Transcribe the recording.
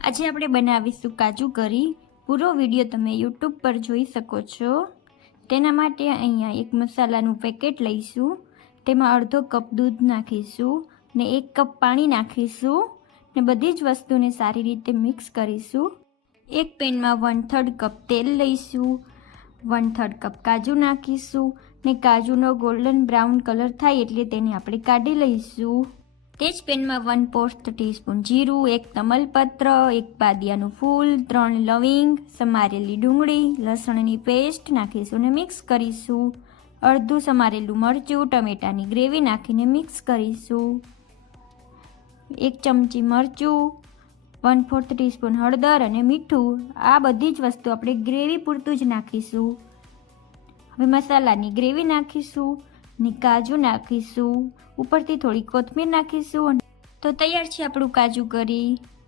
આજે આપણે બનાવીશું કાજુ કરી। પૂરો વિડીયો તમે યુટ્યુબ પર જોઈ શકો છો। તેના માટે અહીંયા એક મસાલાનું પેકેટ લઈશું, તેમાં અડધો કપ દૂધ નાખીશું ને 1 કપ પાણી નાખીશું ને બધી જ વસ્તુને સારી રીતે મિક્સ કરીશું। એક પેનમાં 1/3 કપ તેલ લઈશું, 1/3 કપ કાજુ નાખીશું ને કાજુનો ગોલ્ડન બ્રાઉન કલર થાય એટલે તેને આપણે કાઢી લઈશું। તે જ પેનમાં 1/4 ટીસ્પૂન જીરું, 1 તમલપત્ર, 1 બાદિયાનું ફૂલ, 3 લવિંગ, સમારેલી ડુંગળી, લસણની પેસ્ટ નાખીશું ને મિક્સ કરીશું। અડધું સમારેલું મરચું, ટમેટાની ગ્રેવી નાખીને મિક્સ કરીશું। 1 ચમચી મરચું, 1/4 ટીસ્પૂન હળદર અને મીઠું, આ બધી જ વસ્તુ આપણે ગ્રેવી પૂરતું જ નાખીશું। હવે મસાલાની ગ્રેવી નાખીશું ને કાજુ નાખીશું, ઉપરથી થોડી કોથમીર નાખીશું। તો તૈયાર છે આપણું કાજુ કરી।